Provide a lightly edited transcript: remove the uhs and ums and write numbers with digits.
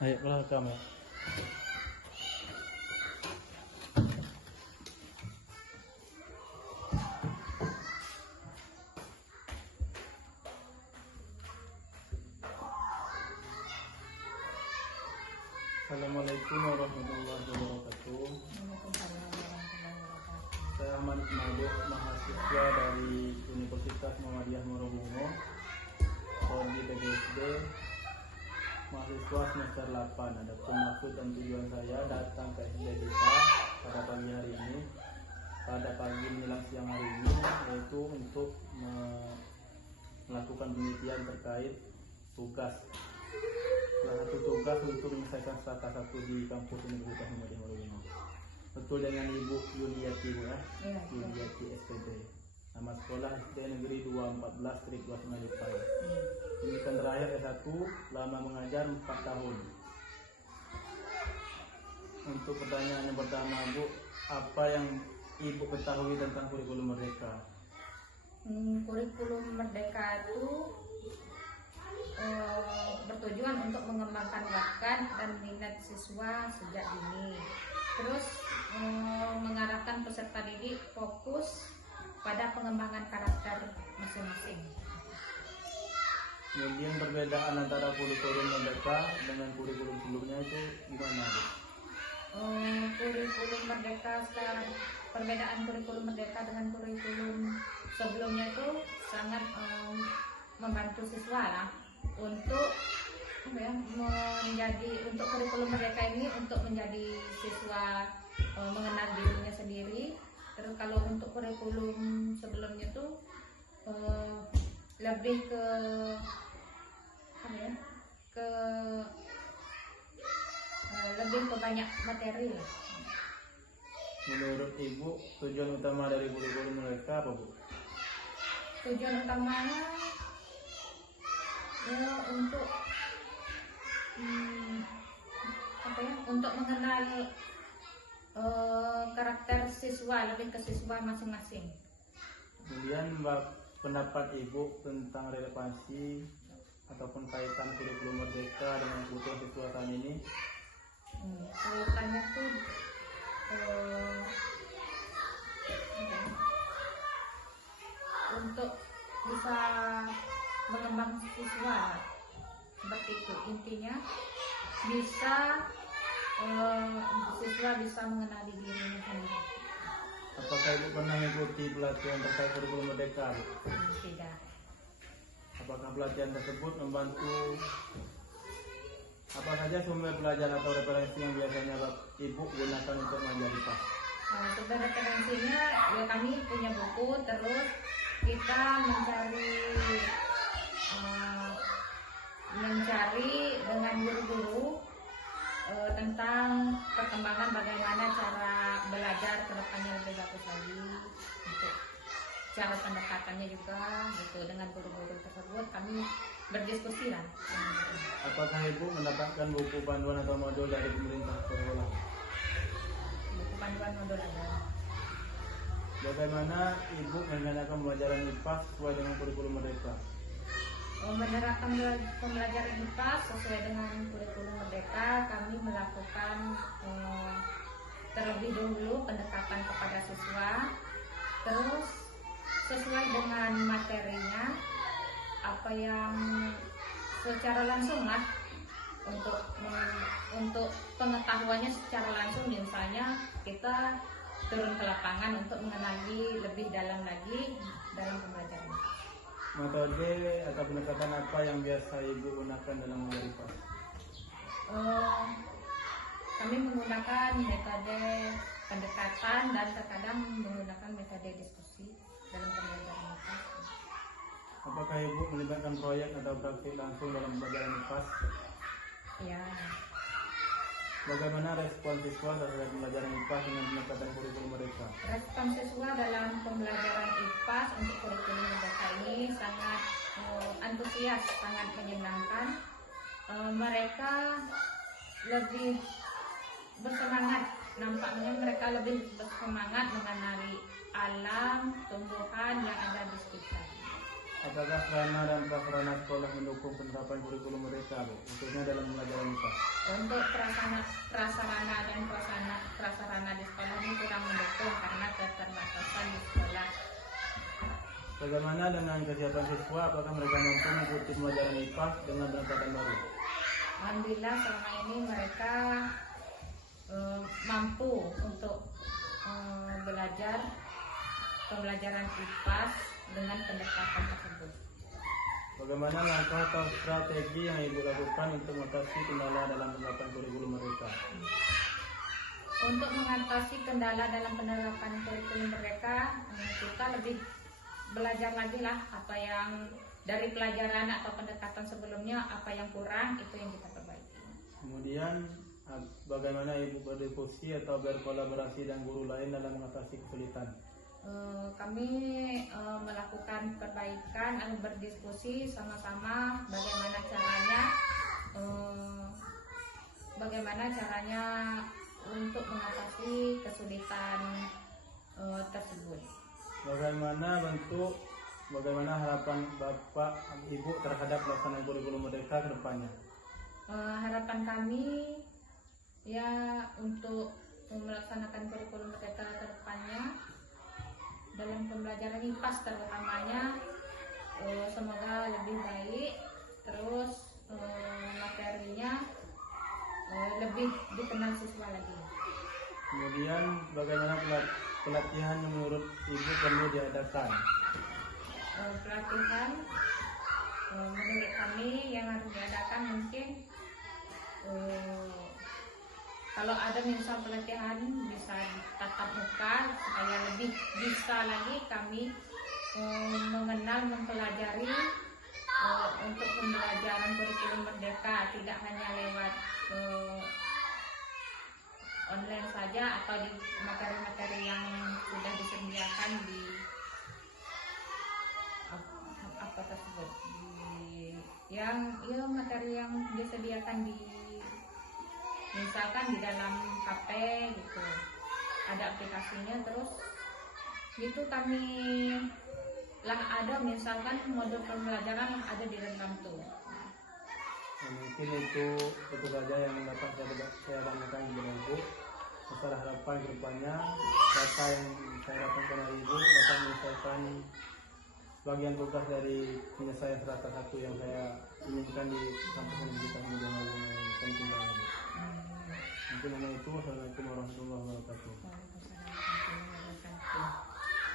Ayo welcome ya. Assalamualaikum warahmatullahi wabarakatuh. Saya Ahmad Ismail, mahasiswa dari Universitas Muhammadiyah Morobungo, prodi PGSD, mahasiswa semester 8. Adapun maksud dan tujuan saya datang ke SD kita pada pagi hari ini, pada pagi menjelang siang hari ini, yaitu untuk melakukan penelitian terkait tugas. Salah satu tugas untuk menyelesaikan strata 1 di kampus Universitas Muhammadiyah Morobungo. Betul dengan Ibu Yuliati, Bu ya? Iya. Yuliati SPB. Nama sekolah SD Negeri 214 Trik 29 Lipai. Pendidikan terakhir S1, lama mengajar 4 tahun. Untuk pertanyaan yang pertama, Bu, apa yang Ibu ketahui tentang kurikulum Merdeka? Kurikulum Merdeka itu bertujuan untuk mengembangkan bakat dan minat siswa sejak dini. Terus mengarahkan peserta didik fokus pada pengembangan karakter masing-masing. Kemudian perbedaan antara kurikulum Merdeka dengan kurikulum sebelumnya itu gimana, Bu? Kurikulum Merdeka sekarang, perbedaan kurikulum Merdeka dengan kurikulum sebelumnya itu sangat membantu siswa lah untuk untuk kurikulum Merdeka ini untuk menjadi siswa mengenal dirinya sendiri. Terus kalau untuk kurikulum sebelumnya tuh lebih ke lebih ke banyak materi lah. Menurut Ibu, tujuan utama dari kurikulum Merdeka apa, Bu? Tujuan utamanya untuk untuk mengenal karakter siswa, lebih ke siswa masing-masing. Kemudian pendapat Ibu tentang relevansi ataupun kaitan kurikulum Merdeka dengan kebutuhan siswa saat ini? Kaitannya tuh untuk bisa mengembang siswa, seperti itu intinya, bisa siswa bisa mengenali dirinya sendiri. Apakah Ibu pernah mengikuti pelatihan terkait kurikulum Merdeka, Bu? Tidak. Apakah pelatihan tersebut membantu apa saja sumber pelajaran atau referensi yang biasanya Ibu gunakan untuk mengajar IPA? Sumber referensinya ya kami punya buku, terus kita mencari dengan guru-guru tentang perkembangan bagaimana cara belajar ke depannya lebih bagus lagi, untuk cara pendekatannya juga gitu. Dengan guru-guru tersebut kami berdiskusi lah. Apakah Ibu mendapatkan buku panduan atau modul dari pemerintah sekolah? Buku panduan modul ada. Bagaimana Ibu merencanakan pembelajaran IPA sesuai dengan kurikulum Merdeka? Menerapkan pembelajaran IPA sesuai dengan kurikulum Merdeka, kami melakukan terlebih dahulu pendekatan kepada siswa, terus sesuai dengan materinya, apa yang secara langsung lah, untuk pengetahuannya secara langsung. Misalnya kita turun ke lapangan untuk mengenali lebih dalam lagi dalam pembelajaran. Metode atau pendekatan apa yang biasa Ibu gunakan dalam mengajar IPA? Kami menggunakan metode pendekatan dan terkadang menggunakan metode diskusi dalam pembelajaran IPA. Apakah Ibu melibatkan proyek atau praktik langsung dalam pembelajaran IPA? Ya. Bagaimana respon siswa terhadap pembelajaran IPA dengan pendekatan kurikulum Merdeka? Respon siswa dalam pembelajaran IPA untuk kurikulum Merdeka ini sangat antusias, sangat menyenangkan. Mereka lebih bersemangat, nampaknya mereka lebih bersemangat mengenali alam, tumbuhan yang ada di sekitar. Apakah sarana dan prasarana sekolah mendukung penerapan kurikulum Merdeka, Bu, khususnya dalam pembelajaran IPA? Untuk prasarana dan prasarana di sekolah ini kurang mendukung karena keterbatasan di sekolah. Bagaimana dengan kesiapan siswa? Apakah mereka mampu mengikuti pembelajaran IPA dengan pendekatan baru? Alhamdulillah selama ini mereka mampu untuk belajar pembelajaran IPA dengan pendekatan tersebut. Bagaimana langkah atau strategi yang Ibu lakukan untuk mengatasi kendala dalam penerapan kurikulum mereka? Untuk mengatasi kendala dalam penerapan kurikulum mereka, kita lebih belajar lagi lah apa yang dari pelajaran atau pendekatan sebelumnya, apa yang kurang itu yang kita perbaiki. Kemudian bagaimana Ibu berdiskusi atau berkolaborasi dengan guru lain dalam mengatasi kesulitan? Kami melakukan perbaikan atau berdiskusi sama-sama bagaimana caranya untuk mengatasi kesulitan tersebut. Bagaimana harapan Bapak Ibu terhadap pelaksanaan kurikulum Merdeka ke depannya? Harapan kami ya untuk melaksanakan kurikulum Merdeka ke depannya dalam pembelajaran IPA terutamanya semoga lebih baik, terus materinya lebih dikenal siswa lagi. Kemudian bagaimana pelatihan yang menurut Ibu perlu diadakan? Pelatihan menurut kami yang harus diadakan mungkin kalau ada misal pelatihan bisa tatap muka supaya lebih bisa lagi kami mengenal, mempelajari untuk pembelajaran kurikulum Merdeka, tidak hanya lewat online saja atau di materi-materi yang sudah disediakan di apa tersebut, materi yang disediakan di misalkan di dalam HP gitu, ada aplikasinya, terus itu kami lah ada misalkan modul pembelajaran ada di dalam tuh. Mungkin itu saja yang dapat saya tanyakan kepada Ibu. Masalah harapan ke depannya, data yang saya dapatkan dari Ibu dapat menyelesaikan bagian tugas dari penyelesaian strata 1 yang saya inginkan di kampus pendidikan kemudian penting banget. Mungkin hanya itu. Assalamualaikum warahmatullahi wabarakatuh.